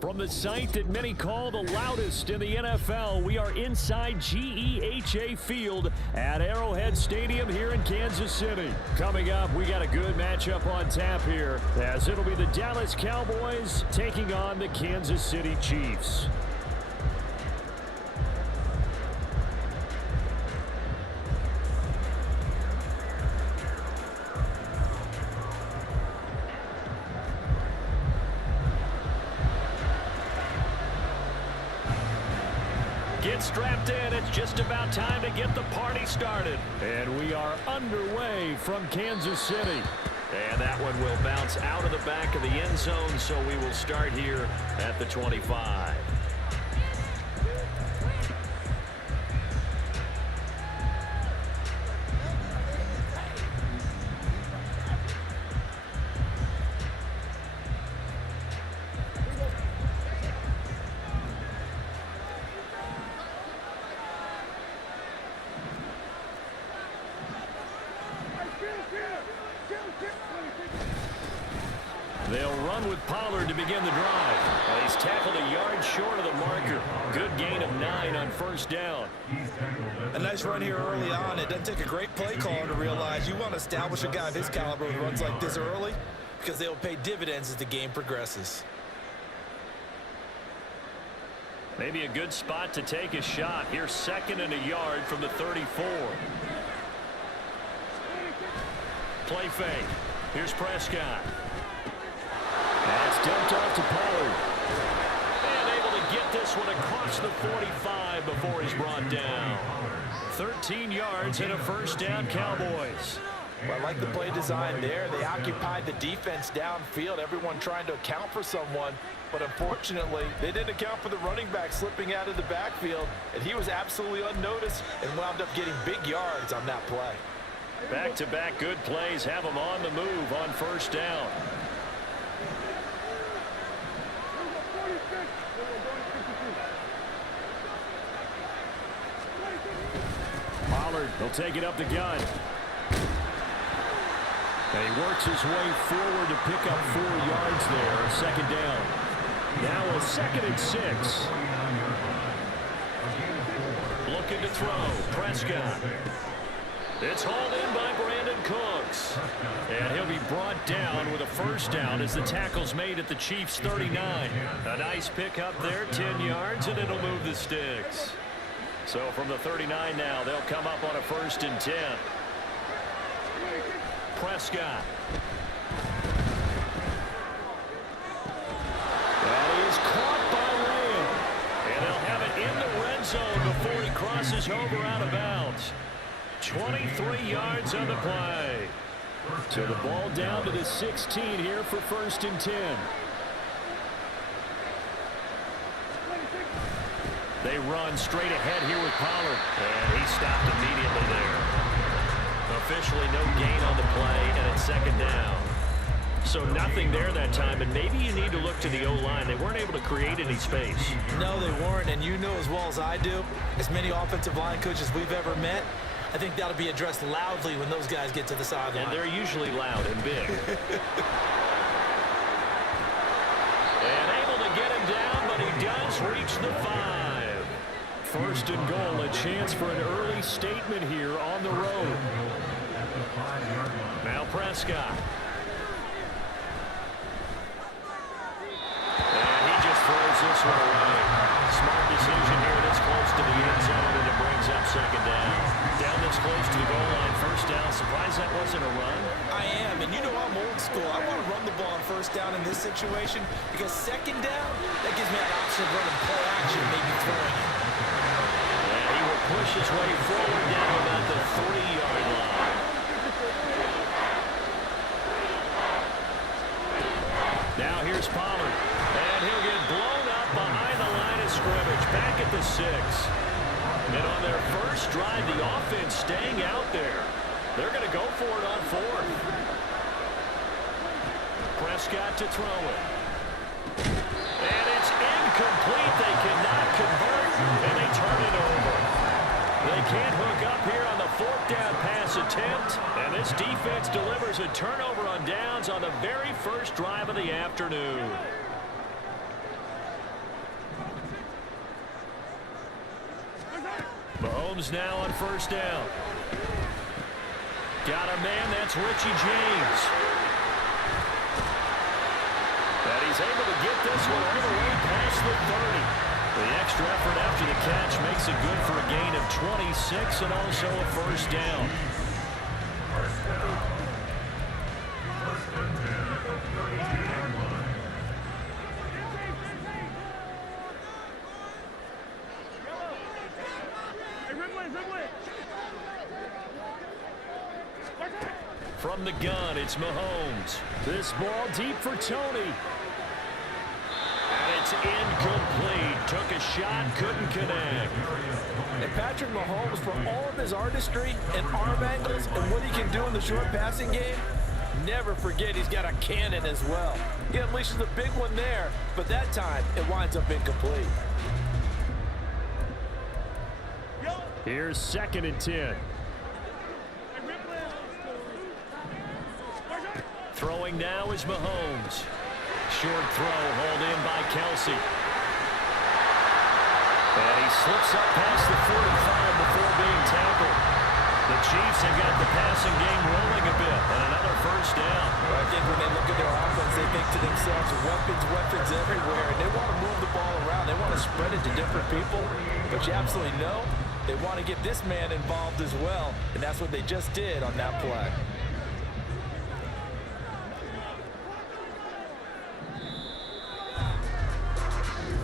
From the site that many call the loudest in the NFL, we are inside GEHA Field at Arrowhead Stadium here in Kansas City. Coming up, we got a good matchup on tap here, as it'll be the Dallas Cowboys taking on the Kansas City Chiefs. Get strapped in. It's just about time to get the party started. And we are underway from Kansas City. And that one will bounce out of the back of the end zone, so we will start here at the 25. They'll run with Pollard to begin the drive. He's tackled a yard short of the marker. Good gain of 9 on first down. A nice run here early on. It doesn't take a great play caller to realize you want to establish a guy of his caliber who runs like this early, because they'll pay dividends as the game progresses. Maybe a good spot to take a shot. Here's 2nd and a yard from the 34. Play fake. Here's Prescott. That's dumped off to Pollard. And able to get this one across the 45 before he's brought down. 13 yards and a first down, Cowboys. Well, I like the play design there. They occupied the defense downfield, everyone trying to account for someone. But unfortunately, they didn't account for the running back slipping out of the backfield. And he was absolutely unnoticed and wound up getting big yards on that play. Back-to-back good plays have them on the move on first down. Pollard, he'll take it up the gun. And he works his way forward to pick up 4 yards there. 2nd down. Now a 2nd and 6. Looking to throw. Prescott. It's hauled in by Brandon Cooks. And he'll be brought down with a first down as the tackle's made at the Chiefs' 39. A nice pickup there, 10 yards, and it'll move the sticks. So from the 39 now, they'll come up on a 1st and 10. Prescott. That is caught by Lamb. And they'll have it in the red zone before he crosses over out of bounds. 23 yards on the play. So the ball down to the 16 here for 1st and 10. They run straight ahead here with Pollard. And he stopped immediately there. Officially no gain on the play, and it's 2nd down. So nothing there that time, and maybe you need to look to the O-line. They weren't able to create any space. No, they weren't, and you know as well as I do, as many offensive line coaches we've ever met, I think that'll be addressed loudly when those guys get to the sideline. And they're usually loud and big. And able to get him down, but he does reach the 5. 1st and goal, a chance for an early statement here on the road. Now Prescott. And he just throws this one away. Smart decision here this close to the end zone, and it brings up 2nd down. Down this close to the goal line, 1st down. Surprised that wasn't a run? I am, and you know I'm old school. I want to run the ball on 1st down in this situation, because 2nd down, that gives me an option of running play action, maybe throwing it. And he will push his way forward down about the 3-yard line. Now here's Pollard. And he'll get blown up behind the line of scrimmage. Back at the 6. And on their first drive, the offense staying out there. They're going to go for it on 4th. Prescott to throw it. And it's incomplete. They cannot convert, and they turn it over. They can't hook up here on the 4th down pass attempt, and this defense delivers a turnover on downs on the very first drive of the afternoon. Mahomes now on first down. Got a man, that's Richie James. And he's able to get this one all the way past the 30. The extra effort after the catch makes it good for a gain of 26 and also a first down. From the gun, it's Mahomes. This ball deep for Tony. And it's incomplete. Took a shot, couldn't connect. And Patrick Mahomes, for all of his artistry and arm angles and what he can do in the short passing game, never forget he's got a cannon as well. He unleashes a big one there, but that time it winds up incomplete. Here's 2nd and 10. Throwing now is Mahomes. Short throw, hauled in by Kelsey. And he slips up past the 45 before being tackled. The Chiefs have got the passing game rolling a bit, and another first down. Well, I think when they look at their offense, they think to themselves, weapons everywhere, and they want to move the ball around. They want to spread it to different people, but you absolutely know they want to get this man involved as well, and that's what they just did on that play.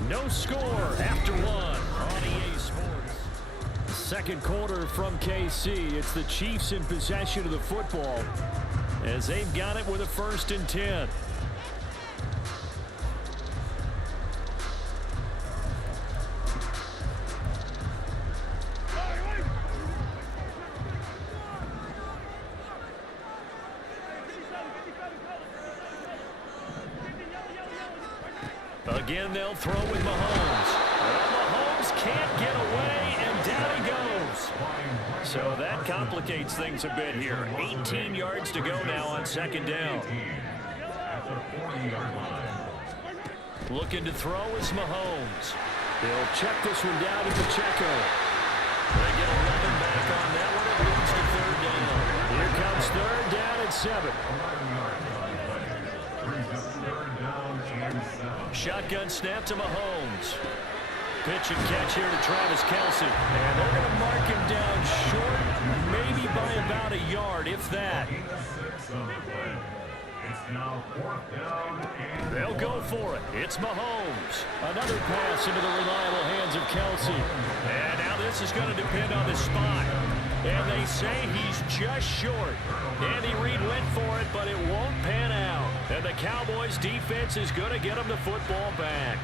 No score after one on EA Sports. Second quarter from KC. It's the Chiefs in possession of the football as they've got it with a 1st and 10. Again, they'll throw with Mahomes. Well, Mahomes can't get away, and down he goes. So that complicates things a bit here. 18 yards to go now on 2nd down. Looking to throw is Mahomes. He'll check this one down to Pacheco. They get 11 back on that one. It leads to 3rd down. Here comes 3rd down and 7. Shotgun snap to Mahomes. Pitch and catch here to Travis Kelsey. And they're going to mark him down short, maybe by about a yard, if that. They'll go for it. It's Mahomes. Another pass into the reliable hands of Kelsey. And now this is going to depend on the spot. And they say he's just short. Andy Reid went for it, but it won't pan out. And the Cowboys defense is going to get him the football back.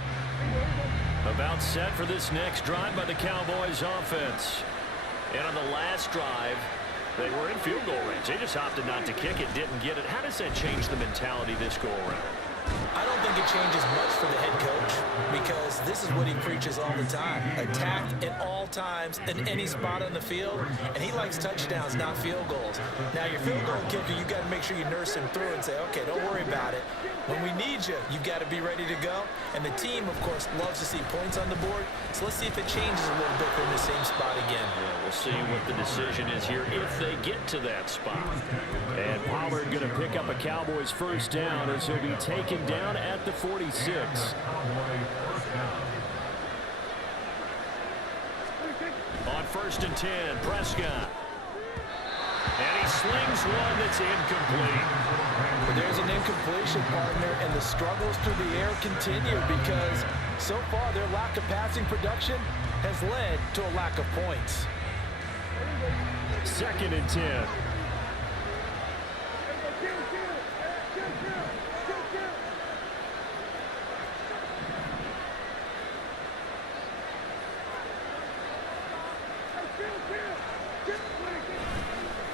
About set for this next drive by the Cowboys offense. And on the last drive, they were in field goal range. They just opted not to kick it, didn't get it. How does that change the mentality this go around? I don't think it changes much for the head coach because this is what he preaches all the time. Attack at all times in any spot on the field, and he likes touchdowns, not field goals. Now, your field goal kicker, you've got to make sure you nurse him through and say, okay, don't worry about it. When we need you, you've got to be ready to go. And the team, of course, loves to see points on the board. So let's see if it changes a little bit from the same spot again. Yeah, we'll see what the decision is here if they get to that spot. And Pollard going to pick up a Cowboys first down as he'll be taken down at the 46. On 1st and 10, Prescott. And he slings one that's incomplete. Well, there's an incompletion, partner, and the struggles through the air continue because so far their lack of passing production has led to a lack of points. 2nd and 10.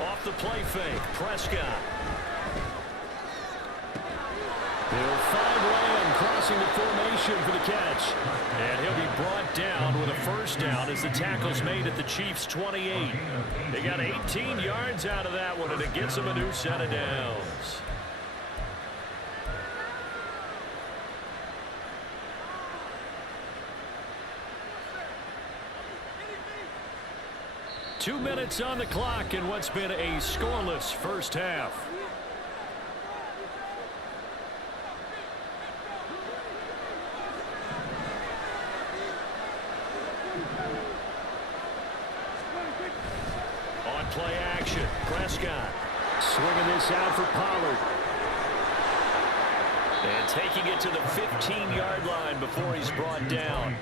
Off the play fake, Prescott. He'll find Lamb crossing the formation for the catch. And he'll be brought down with a first down as the tackle's made at the Chiefs' 28. They got 18 yards out of that one, and it gets them a new set of downs. 2 minutes on the clock in what's been a scoreless first half. On play action, Prescott swinging this out for Pollard. And taking it to the 15-yard line before he's brought down.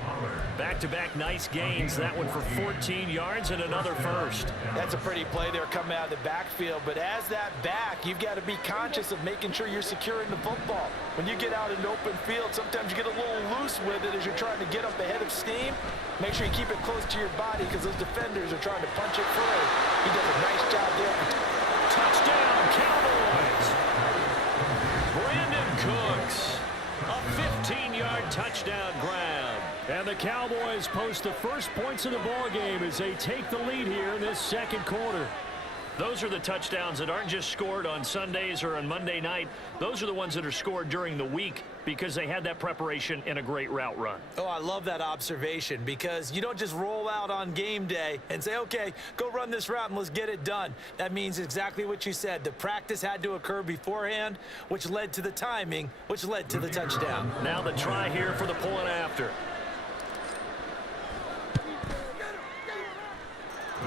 Back-to-back nice gains. That one for 14 yards and another first. That's a pretty play there coming out of the backfield. But as that back, you've got to be conscious of making sure you're securing the football. When you get out in open field, sometimes you get a little loose with it as you're trying to get up ahead of steam. Make sure you keep it close to your body because those defenders are trying to punch it free. He does a nice job there. Touchdown, Cowboys! Brandon Cooks, a 15-yard touchdown grab. And the Cowboys post the first points of the ball game as they take the lead here in this second quarter. Those are the touchdowns that aren't just scored on Sundays or on Monday night. Those are the ones that are scored during the week because they had that preparation in a great route run. Oh, I love that observation because you don't just roll out on game day and say, okay, go run this route and let's get it done. That means exactly what you said. The practice had to occur beforehand, which led to the timing, which led to the touchdown. Now the try here for the point after.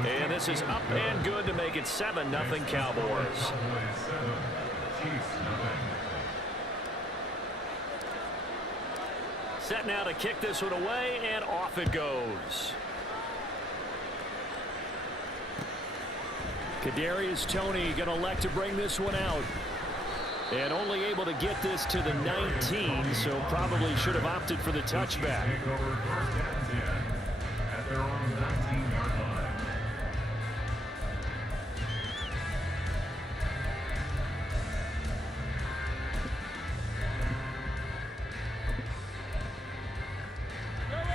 And this is up and good to make it 7-0 Cowboys. Set now to kick this one away, and off it goes. Kadarius Toney going to elect to bring this one out. And only able to get this to the 19, so probably should have opted for the touchback.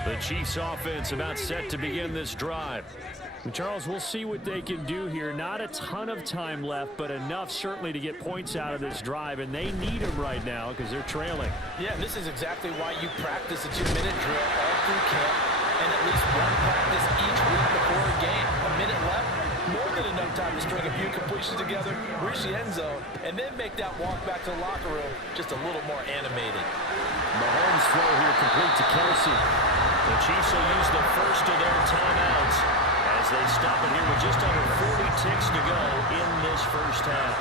The Chiefs offense about set to begin this drive. And Charles, we'll see what they can do here. Not a ton of time left, but enough certainly to get points out of this drive, and they need them right now because they're trailing. Yeah, and this is exactly why you practice a 2-minute drill all through camp and at least one practice each week before a game. A minute left, more than enough time to string a few completions together, reach the end zone, and then make that walk back to the locker room just a little more animated. Mahomes throw here complete to Kelsey. The Chiefs will use the first of their timeouts as they stop it here with just under 40 ticks to go in this first half.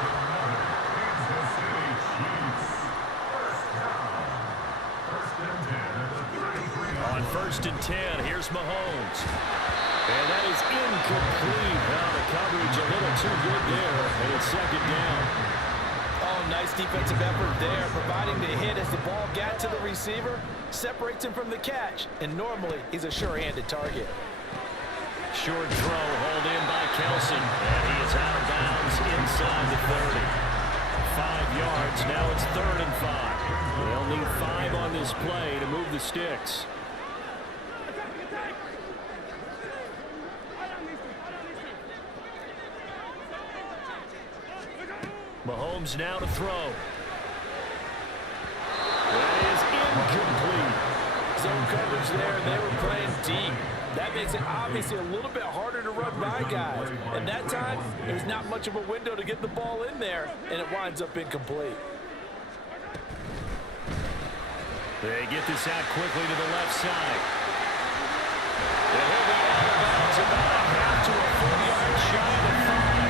On 1st and 10, here's Mahomes. And that is incomplete. Now the coverage a little too good there, and it's 2nd down. Oh, nice defensive effort there, providing the hit as the ball got to the receiver, separates him from the catch, and normally he's a sure-handed target. Short throw hauled in by Kelsey, and he is out of bounds inside the 30. 5 yards, now it's 3rd and 5. They'll need 5 on this play to move the sticks. Mahomes now to throw. That is incomplete. Zone coverage there, and they were playing deep. That makes it obviously a little bit harder to run by guys. And that time, there's not much of a window to get the ball in there, and it winds up incomplete. They get this out quickly to the left side. And he'll be out of bounds about a half to a 4-yard shy of the 5.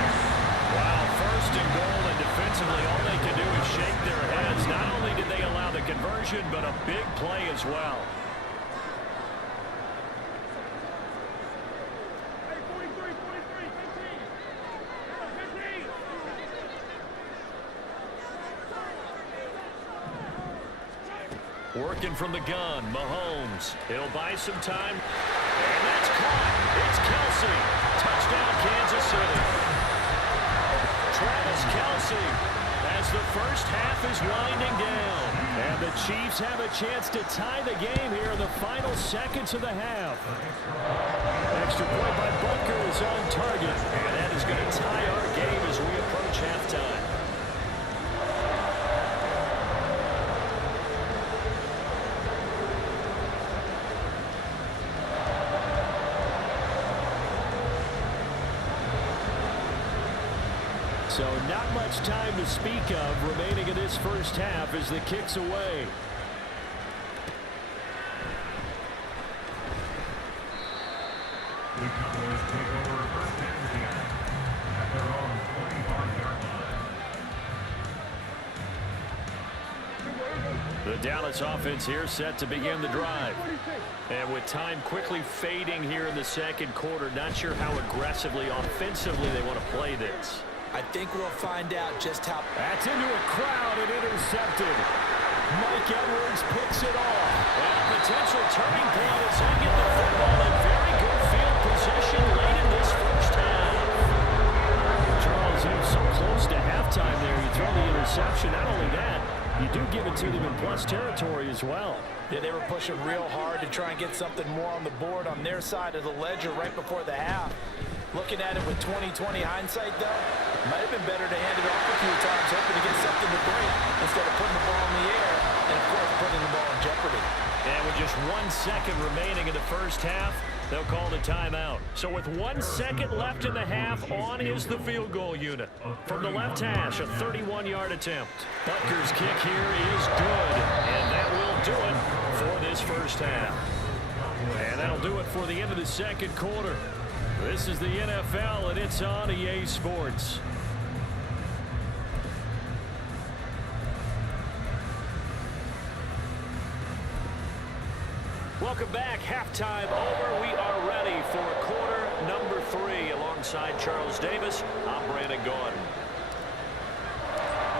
Wow, 1st and goal, and defensively all they can do is shake their heads. Not only did they allow the conversion, but a big play as well. Working from the gun, Mahomes. He'll buy some time. And that's caught. It's Kelsey. Touchdown, Kansas City. Travis Kelsey as the first half is winding down. And the Chiefs have a chance to tie the game here in the final seconds of the half. Extra point by Butker is on target. And that is going to tie our game as we approach halftime. So not much time to speak of remaining in this first half as the kick's away. The Dallas offense here set to begin the drive. And with time quickly fading here in the second quarter, not sure how aggressively, offensively they want to play this. I think we'll find out just how. That's into a crowd and intercepted. Mike Edwards picks it off. And a potential turning point as they get the football in very good field position late in this first half. Charles, he was so close to halftime there. You throw the interception. Not only that, you do give it to them in plus territory as well. Yeah, they were pushing real hard to try and get something more on the board on their side of the ledger right before the half. Looking at it with 20/20 hindsight, though, might have been better to hand it off a few times, hoping to get something to break instead of putting the ball in the air and, of course, putting the ball in jeopardy. And with just 1 second remaining in the first half, they'll call the timeout. So with 1 second left in the half, on is the field goal unit. From the left hash, a 31-yard attempt. Butker's kick here is good, and that will do it for this first half. And that'll do it for the end of the second quarter. This is the NFL, and it's on EA Sports. Welcome back. Halftime over. We are ready for quarter number 3. Alongside Charles Davis, I'm Brandon Gordon.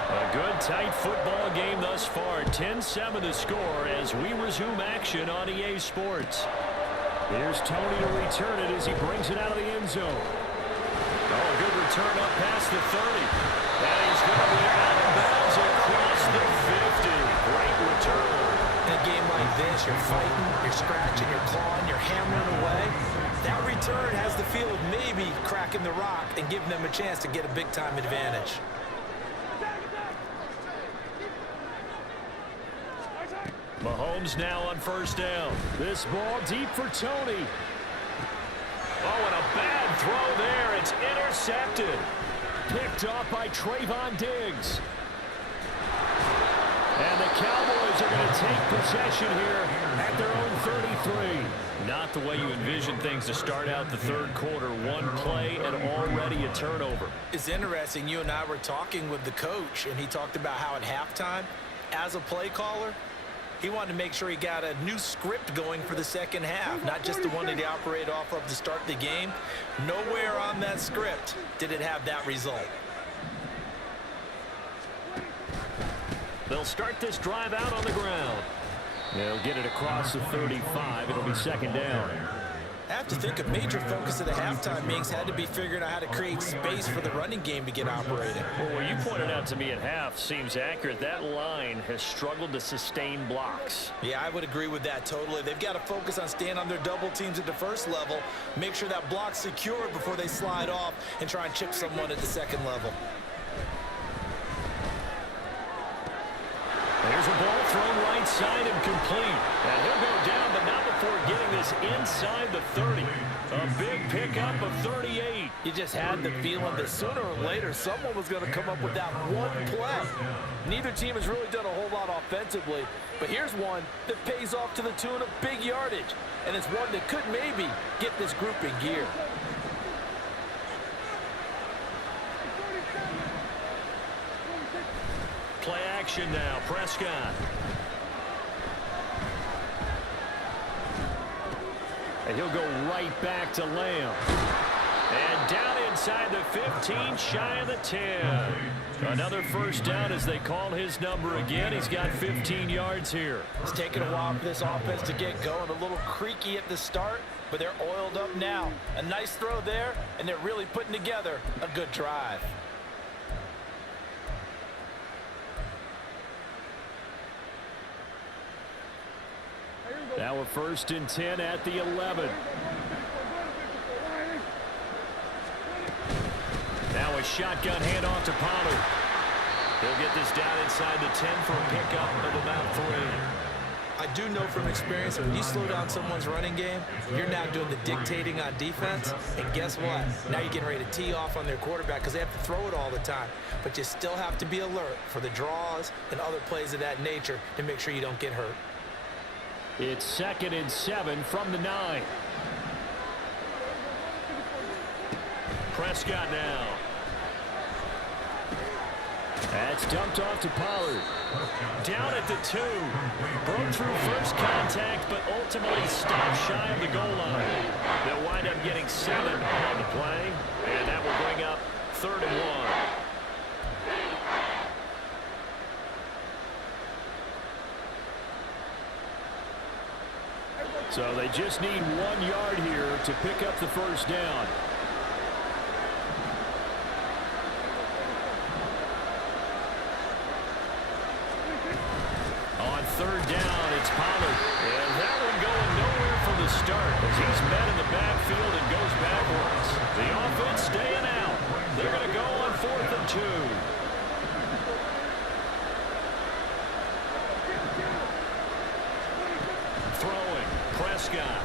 A good, tight football game thus far. 10-7 the score as we resume action on EA Sports. Here's Tony to return it as he brings it out of the end zone. Oh, a good return up past the 30. And he's going to be out of bounds across the 50. Great return. In a game like this, you're fighting, you're scratching, you're clawing, you're hammering away. That return has the feel of maybe cracking the rock and giving them a chance to get a big-time advantage. Mahomes now on first down. This ball deep for Tony. Oh, and a bad throw there. It's intercepted. Picked off by Trayvon Diggs. And the Cowboys are going to take possession here at their own 33. Not the way you envision things to start out the third quarter. One play and already a turnover. It's interesting. You and I were talking with the coach, and he talked about how at halftime, as a play caller, he wanted to make sure he got a new script going for the second half, not just the one that he operated off of to start the game. Nowhere on that script did it have that result. They'll start this drive out on the ground. They'll get it across the 35. It'll be second down. I have to think a major focus of the halftime meetings had to be figuring out how to create space for the running game to get operating. Well, what you pointed out to me at half seems accurate. That line has struggled to sustain blocks. Yeah, I would agree with that totally. They've got to focus on staying on their double teams at the first level, make sure that block's secured before they slide off and try and chip someone at the second level. There's a ball thrown right side and complete. And he'll go down, but not before getting this inside the 30. A big pickup of 38. You just had the feeling that sooner or later someone was going to come up with that one play. Neither team has really done a whole lot offensively, but here's one that pays off to the tune of big yardage, and it's one that could maybe get this group in gear. Play action now. Prescott. And he'll go right back to Lamb. And down inside the 15, shy of the 10. Another first down as they call his number again. He's got 15 yards here. It's taken a while for this offense to get going. A little creaky at the start, but they're oiled up now. A nice throw there, and they're really putting together a good drive. Now a 1st and 10 at the 11. Now a shotgun handoff to Pollard. He'll get this down inside the 10 for a pickup of about 3. I do know from experience that when you slow down someone's running game, you're now doing the dictating on defense. And guess what? Now you're getting ready to tee off on their quarterback because they have to throw it all the time. But you still have to be alert for the draws and other plays of that nature to make sure you don't get hurt. It's 2nd and 7 from the 9. Prescott now. That's dumped off to Pollard. Down at the 2. Broke through first contact, but ultimately stopped shy of the goal line. They'll wind up getting 7 on the play, and that will bring up 3rd and 1. So they just need 1 yard here to pick up the first down. On 3rd down, it's Pollard. And that one going nowhere from the start as he's met in the backfield and goes backwards. The offense staying out. They're going to go on 4th and 2. Throwing, Prescott.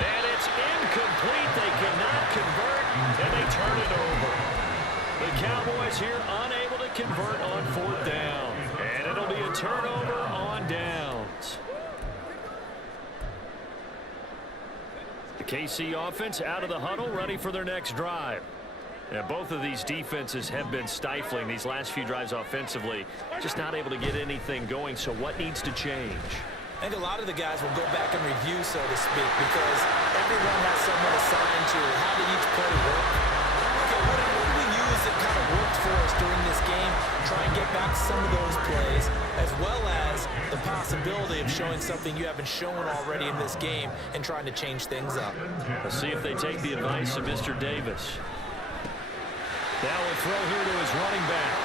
And it's incomplete. They cannot convert, and they turn it over. The Cowboys here unable to convert on 4th down. And it'll be a turnover on downs. The KC offense out of the huddle, ready for their next drive. And both of these defenses have been stifling these last few drives offensively. Just not able to get anything going, so what needs to change? I think a lot of the guys will go back and review, so to speak, because everyone has someone assigned to how did each play work. Okay, what do we use that kind of worked for us during this game? Try and get back some of those plays, as well as the possibility of showing something you haven't shown already in this game and trying to change things up. Let's see if they take the advice of Mr. Davis. Now will throw here to his running back.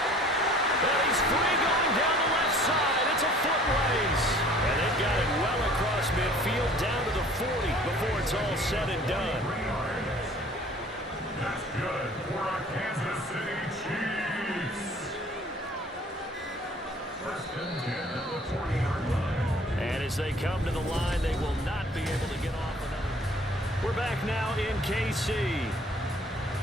And he's free going down the left side. It's a foot race. And they've got it well across midfield down to the 40 before it's all said and done. That's good for our Kansas City Chiefs. 1st and 10 at the 40-yard line. And as they come to the line, they will not be able to get off another. We're back now in KC.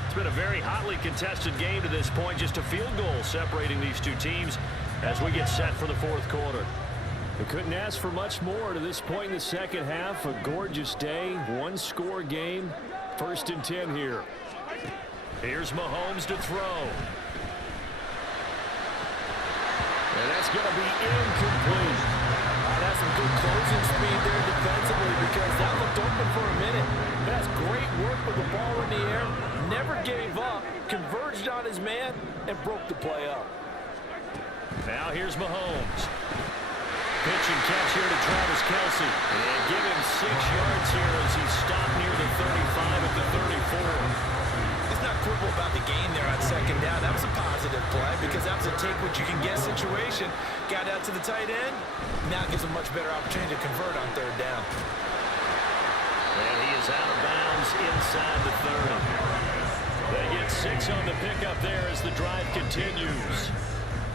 It's been a very hotly contested game to this point. Just a field goal separating these two teams as we get set for the 4th quarter. We couldn't ask for much more to this point in the second half. A gorgeous day, 1-score game. 1st and 10 here. Here's Mahomes to throw. And that's going to be incomplete. That's some good closing speed there defensively because that looked open for a minute. That's great work with the ball in the air. Never gave up, converged on his man, and broke the play up. Now here's Mahomes. Pitch and catch here to Travis Kelce. And give him 6 yards here as he's stopped near the 35 at the 34. Let's not quibble about the game there on 2nd down. That was a positive play because that was a take-what-you-can-get situation. Got out to the tight end. Now it gives a much better opportunity to convert on 3rd down. And he is out of bounds inside the 30. They get 6 on the pickup there as the drive continues.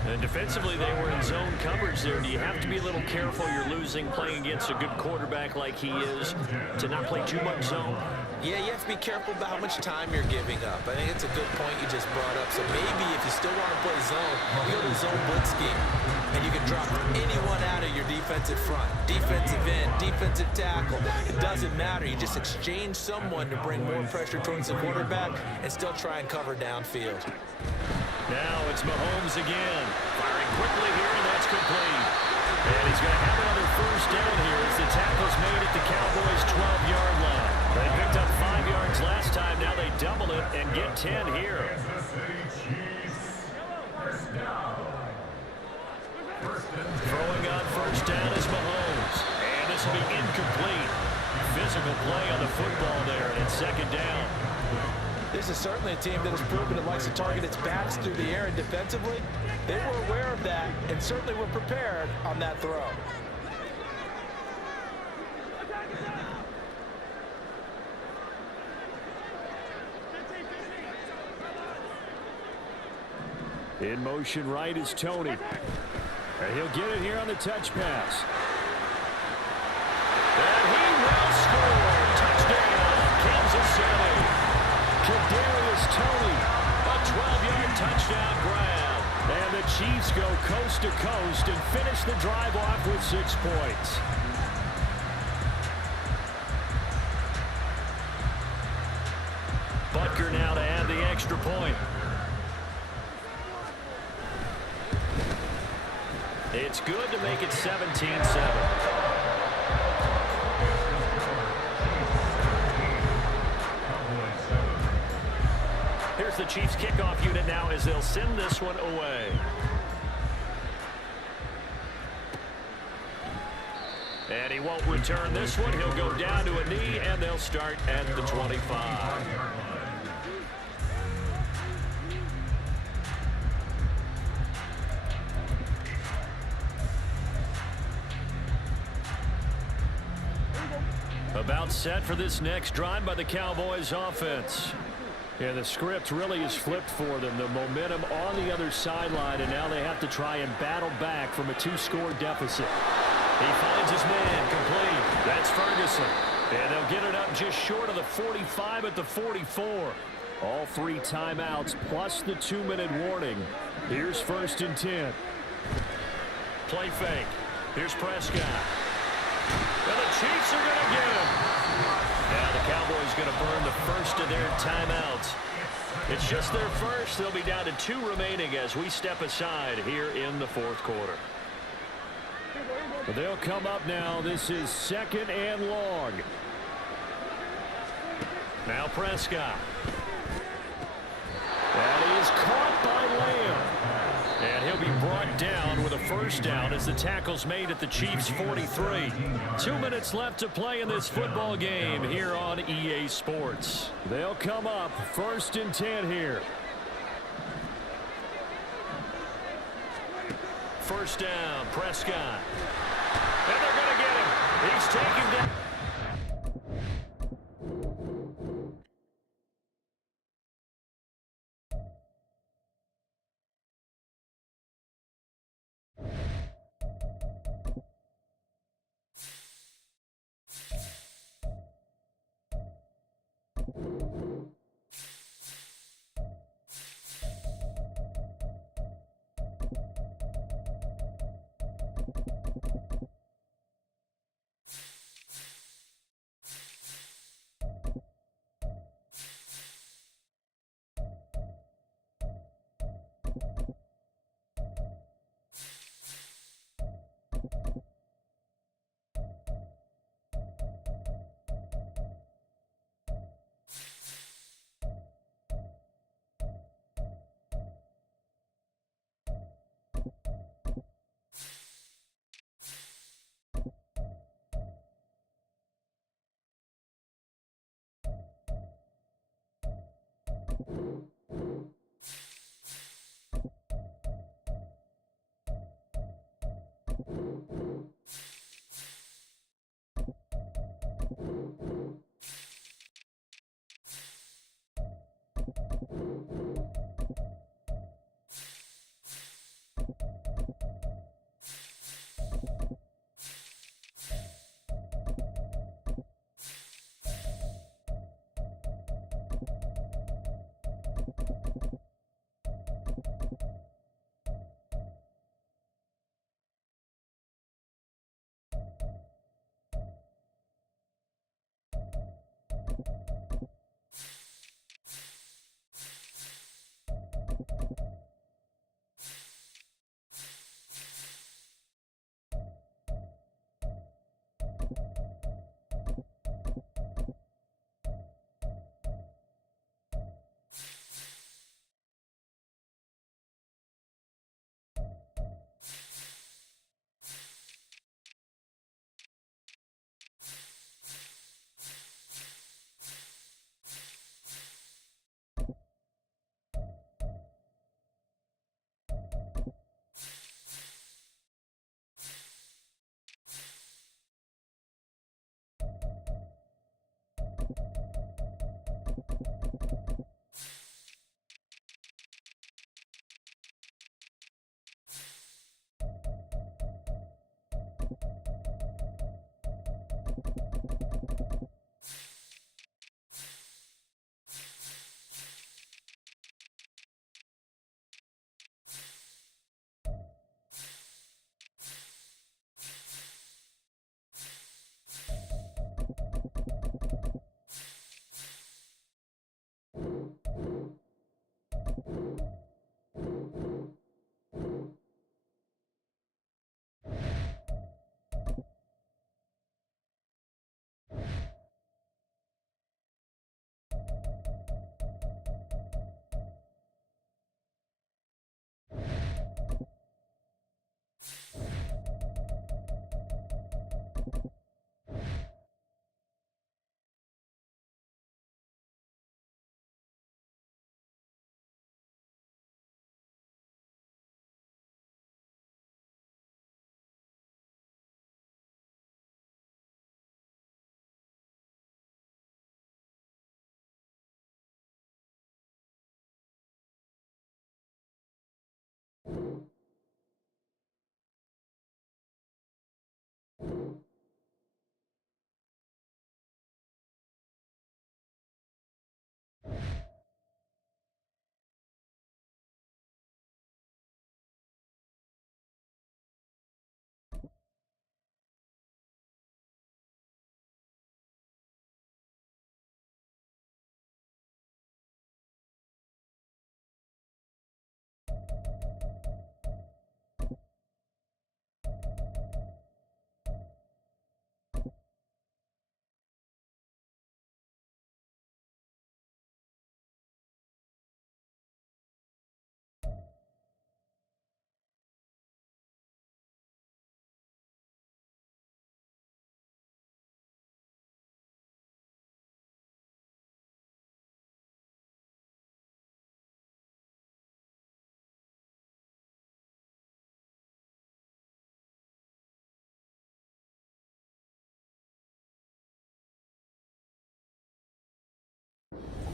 And defensively, they were in zone coverage there. Do you have to be a little careful? You're losing playing against a good quarterback like he is to not play too much zone. Yeah, you have to be careful about how much time you're giving up. I think it's a good point you just brought up. So maybe if you still want to play zone, you go to zone blitz scheme. And you can drop anyone out of your defensive front. Defensive end, defensive tackle. It doesn't matter. You just exchange someone to bring more pressure towards the quarterback and still try and cover downfield. Now it's Mahomes again. Firing quickly here, and that's complete. And he's going to have another first down here as the tackle's made at the Cowboys' 12-yard line. They picked up 5 yards last time. Now they double it and get 10 here. Throwing on first down is Mahomes. And this will be incomplete. Physical play on the football there, and it's 2nd down. This is certainly a team that has proven it likes to target its backs through the air, and defensively, they were aware of that and certainly were prepared on that throw. In motion right is Tony. And he'll get it here on the touch pass. And he will score. Touchdown, Kansas City. Kadarius Toney, a 12-yard touchdown grab. And the Chiefs go coast to coast and finish the drive off with 6 points. Butker now to add the extra point. It's good to make it 17-7. Here's the Chiefs kickoff unit now as they'll send this one away. And he won't return this one. He'll go down to a knee, and they'll start at the 25. About set for this next drive by the Cowboys offense. And the script really is flipped for them. The momentum on the other sideline, and now they have to try and battle back from a 2-score deficit. He finds his man complete. That's Ferguson. And they'll get it up just short of the 45 at the 44. All 3 timeouts plus the 2-minute warning. Here's 1st and 10. Play fake. Here's Prescott. And the Chiefs are going to get him. Now the Cowboys going to burn the first of their timeouts. It's just their first. They'll be down to 2 remaining as we step aside here in the 4th quarter. They'll come up now. This is 2nd and long. Now Prescott. That is caught by Lamb. And he'll be brought down with a 1st down as the tackle's made at the Chiefs' 43. 2 minutes left to play in this football game here on EA Sports. They'll come up 1st and 10 here. 1st down, Prescott. And they're going to get him. He's taken down.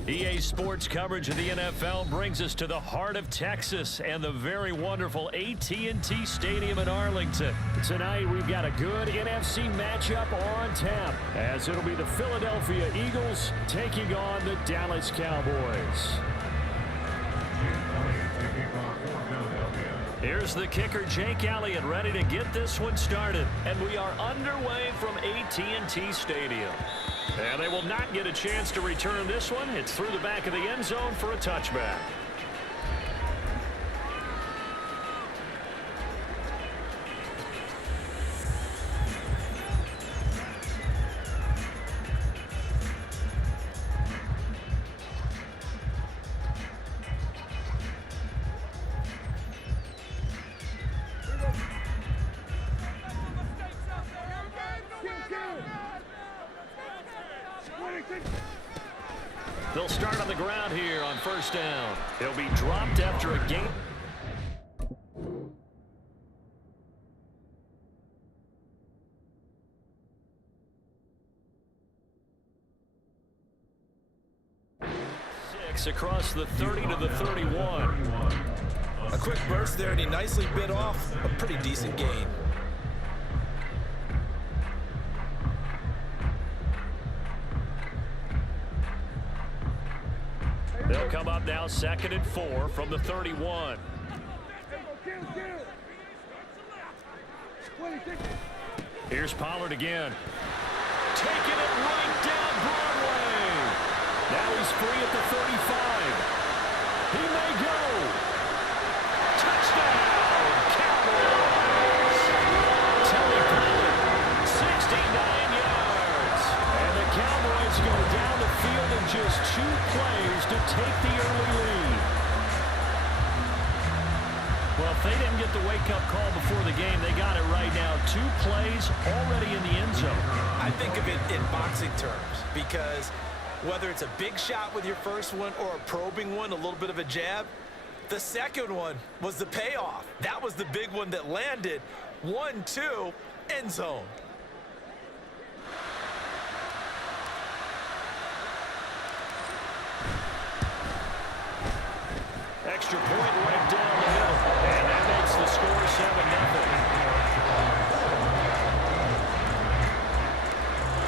EA Sports coverage of the NFL brings us to the heart of Texas and the very wonderful AT&T Stadium in Arlington. Tonight, we've got a good NFC matchup on tap, as it'll be the Philadelphia Eagles taking on the Dallas Cowboys. Here's the kicker, Jake Elliott, ready to get this one started. And we are underway from AT&T Stadium. And they will not get a chance to return this one. It's through the back of the end zone for a touchback. They'll start on the ground here on first down. He'll be dropped after a gain. Six across the 30 to the 31. A quick burst there, and he nicely bit off a pretty decent gain. They'll come up now 2nd and 4 from the 31. Here's Pollard again. Taking it right down Broadway. Now he's free at the 35. He may go. Touchdown, Cowboys. Tony Pollard, 69 yards. And the Cowboys go down the field in just 2 plays to take the early lead. Well, if they didn't get the wake-up call before the game, they got it right now. 2 plays already in the end zone. I think of it in boxing terms, because whether it's a big shot with your first one or a probing one, a little bit of a jab, the second one was the payoff. That was the big one that landed. 1-2, end zone. Extra point right down the middle. And that makes the score 7-0.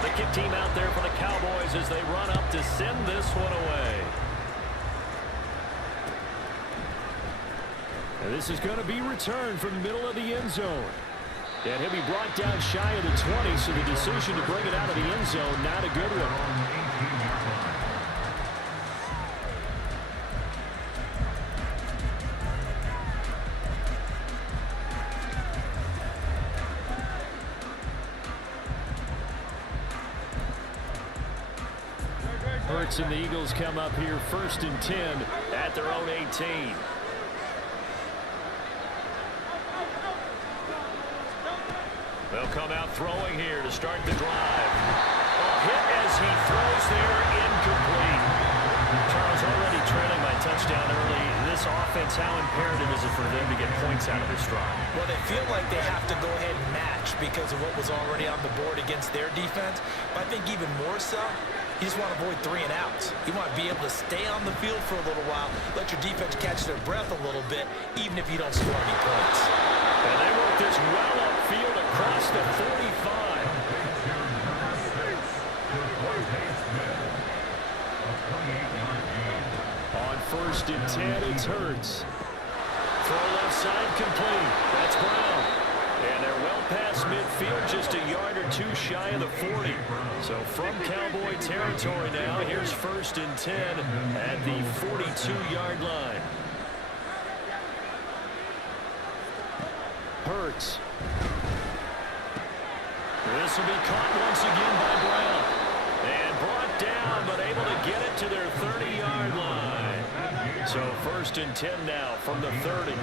The kick team out there for the Cowboys as they run up to send this one away. And this is going to be returned from the middle of the end zone. And he'll be brought down shy of the 20, so the decision to bring it out of the end zone, not a good one. Hurts and the Eagles come up here 1st and 10 at their own 18. They'll come out throwing here to start the drive. Hit as he throws there, incomplete. Charles already trailing by touchdown early. This offense, how imperative is it for them to get points out of this drive? Well, they feel like they have to go ahead and match because of what was already on the board against their defense. But I think even more so, you just want to avoid 3 and outs. You want to be able to stay on the field for a little while, let your defense catch their breath a little bit, even if you don't score any points. And they work this well upfield across the 45. On 1st and 10, it's Hurts. Throw left side complete. That's Brown. And they're well past midfield, just a yard or 2 shy of the 40. So from Cowboy territory now, here's 1st and 10 at the 42-yard line. Hurts. This will be caught once again by Brown. And brought down, but able to get it to their 30-yard line. So 1st and 10 now from the 30.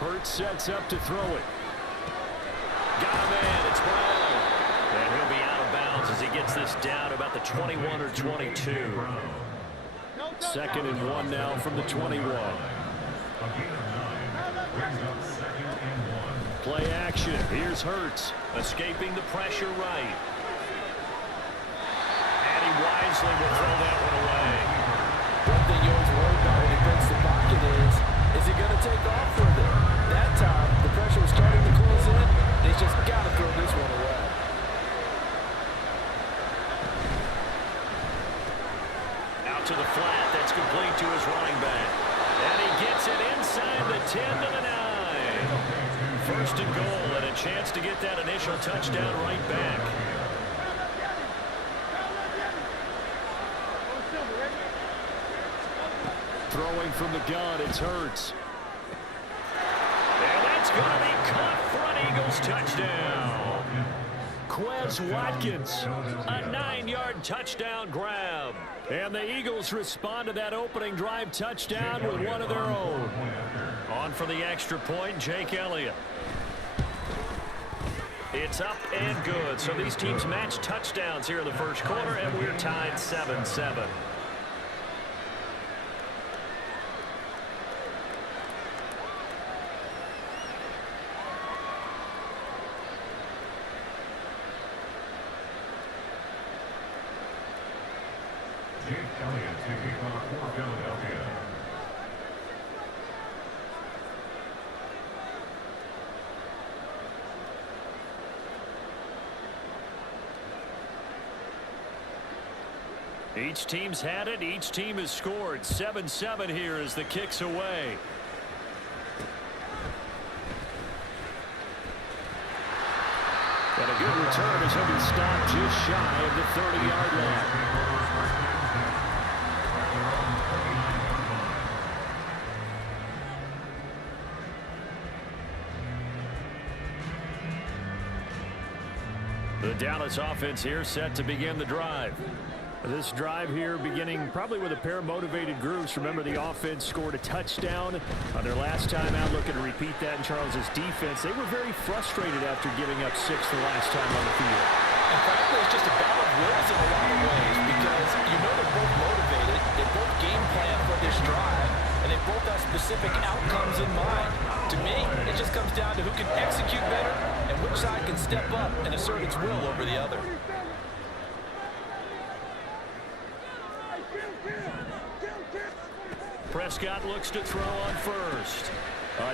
Hurts sets up to throw it. Got a man, it's Brown. And he'll be out of bounds as he gets this down about the 21 or 22. 2nd and 1 now from the 21. Play action. Here's Hurts, escaping the pressure right. And he wisely will throw that one away. One thing you always worry about when he breaks the pocket is he going to take off with it? That time, the pressure was starting to close in. They just got to throw this one away. Out to the flat. That's complete to his running back. And he gets it inside the 10 to the 9. First and goal, and a chance to get that initial touchdown right back. Throwing from the gun, it's Hurts. And that's going to be caught for an Eagles touchdown. Quez Watkins, a 9-yard touchdown grab. And the Eagles respond to that opening drive touchdown with one of their own. On for the extra point, Jake Elliott. It's up and good. So these teams match touchdowns here in the first quarter, and we're tied 7-7. Jake Elliott taking off for Philadelphia. Each team's had it. Each team has scored. 7-7 here as the kick's away. And a good return as he'll be stopped just shy of the 30-yard line. The Dallas offense here set to begin the drive. This drive here beginning probably with a pair of motivated groups. Remember, the offense scored a touchdown on their last time out. Looking to repeat that in Charles's defense. They were very frustrated after giving up 6 the last time on the field. And frankly, it's just a battle of wills in a lot of ways because you know they're both motivated. They both game plan for this drive, and they both have specific outcomes in mind. To me, it just comes down to who can execute better and which side can step up and assert its will over the other. Prescott looks to throw on first.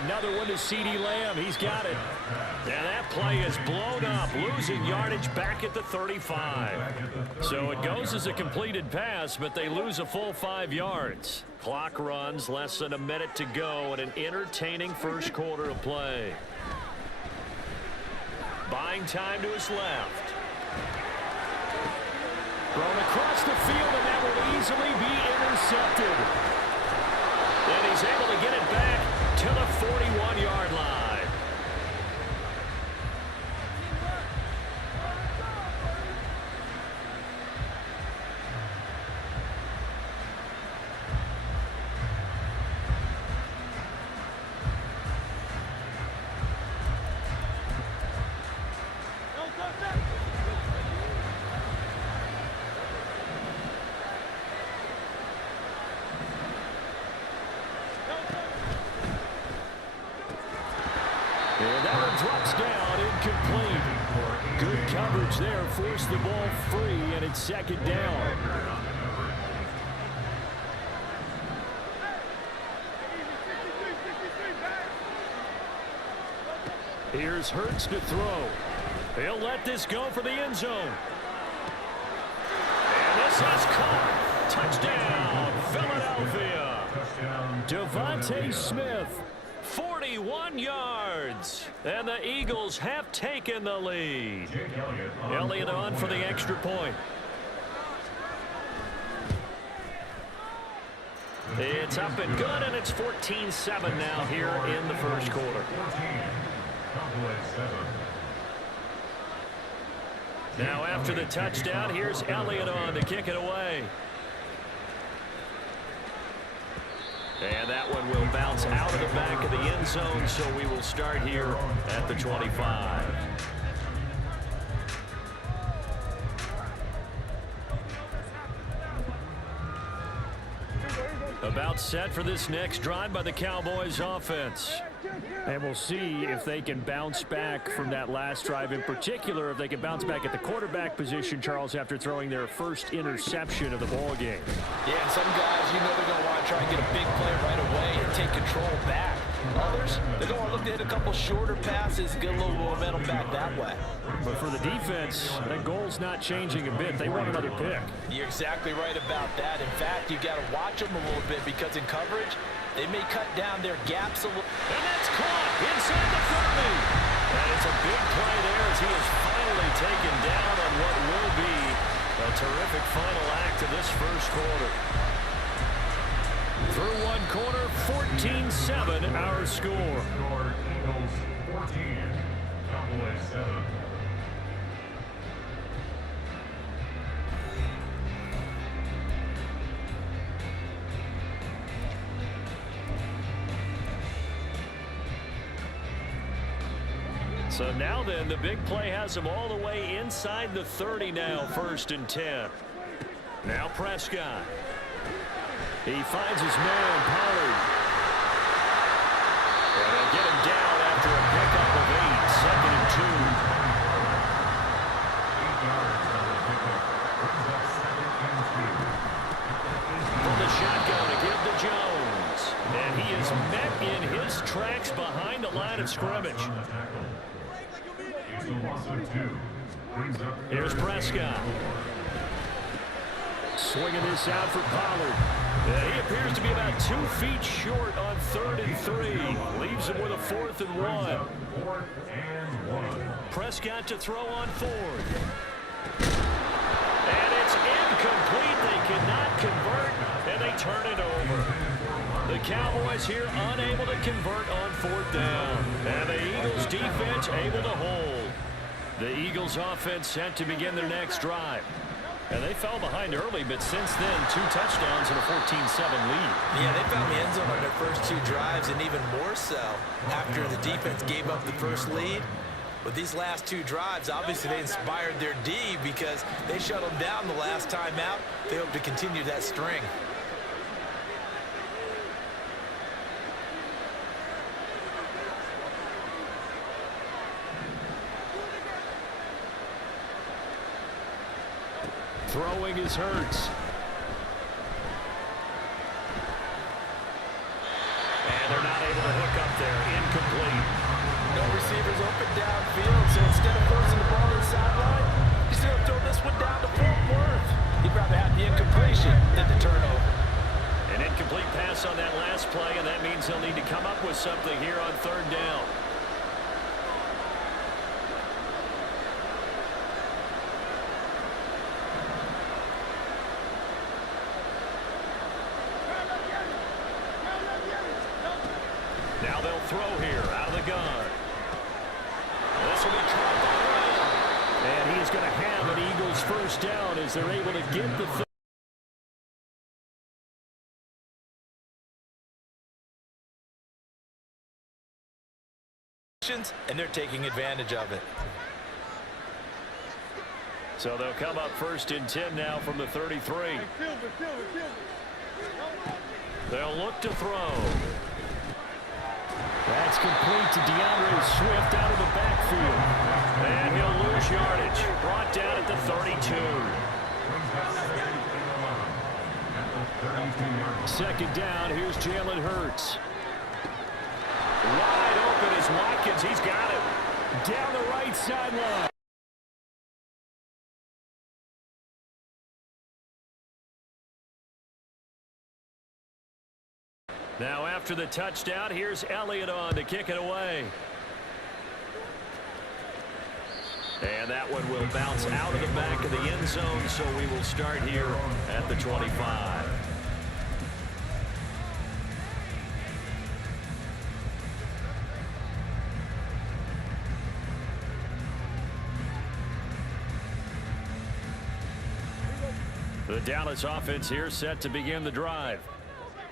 Another one to CeeDee Lamb. He's got it. And that play is blown up, losing yardage back at the 35. So it goes as a completed pass, but they lose a full 5 yards. Clock runs, less than a minute to go, and an entertaining first quarter of play. Buying time to his left. Thrown across the field, and that will easily be intercepted. And he's able to get it back to the 41-yard line. And that one drops down, incomplete. Good coverage there, forced the ball free, and it's second down. Here's Hurts to throw. He'll let this go for the end zone. And this is caught. Touchdown, Philadelphia. Devontae Smith. 41 yards, and the Eagles have taken the lead. Elliott on for the extra point. It's up and good, and it's 14-7 now here in the first quarter. Now after the touchdown, here's Elliott on to kick it away. And that one will bounce out of the back of the end zone, so we will start here at the 25. About set for this next drive by the Cowboys offense. And we'll see if they can bounce back from that last drive, in particular if they can bounce back at the quarterback position, Charles, after throwing their first interception of the ball game. Yeah, and some guys, you know, they're going to want to try and get a big play right away and take control back. Others, they're going to look to hit a couple shorter passes, get a little momentum back that way. But for the defense, that goal's not changing a bit. They want another pick. You're exactly right about that. In fact, you got to watch them a little bit because in coverage, they may cut down their gaps a little. And that's caught inside the 30. And it's a big play there as he is finally taken down on what will be a terrific final act of this first quarter. Through one quarter, 14-7 our score. Eagles 14, Cowboys 7. So now then, the big play has him all the way inside the 30 now, 1st and 10. Now Prescott. He finds his man, Pollard. And they'll get him down after a pickup of 8, 2nd and 2. From the shotgun to give to Jones. And he is met in his tracks behind the line of scrimmage. Here's Prescott. Swinging this out for Pollard. He appears to be about 2 feet short on 3rd and 3. Leaves him with a 4th and 1. Prescott to throw on 4th. And it's incomplete. They cannot convert, and they turn it over. The Cowboys here unable to convert on 4th down. And the Eagles defense able to hold. The Eagles offense set to begin their next drive. And they fell behind early, but since then, 2 touchdowns and a 14-7 lead. Yeah, they found the end zone on their first 2 drives, and even more so after the defense gave up the first lead. But these last 2 drives, obviously they inspired their D because they shut them down the last time out. They hope to continue that string. Throwing is Hurts. And they're not able to hook up there. Incomplete. No receivers open downfield, so instead of forcing the ball to the sideline, he's going to throw this one down to Fort Worth. He'd rather have the incompletion than the turnover. An incomplete pass on that last play, and that means he'll need to come up with something here on 3rd down. Now they'll throw here out of the gun. This will be dropped on the ground. And he is going to have an Eagles first down as they're able to get the and they're taking advantage of it. So they'll come up 1st and 10 now from the 33. They'll look to throw. That's complete to DeAndre Swift out of the backfield. And he'll lose yardage. Brought down at the 32. 2nd down, here's Jalen Hurts. Wide open is Watkins. He's got it. Down the right sideline. Now after the touchdown, here's Elliott on to kick it away. And that one will bounce out of the back of the end zone, so we will start here at the 25. The Dallas offense here set to begin the drive.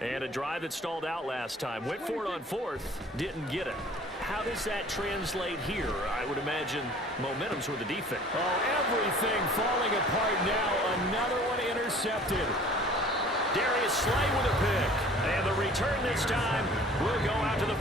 And a drive that stalled out last time. Went for it on 4th, didn't get it. How does that translate here? I would imagine momentum's with the defense. Oh, everything falling apart now. Another one intercepted. Darius Slay with a pick. And the return this time will go out to the...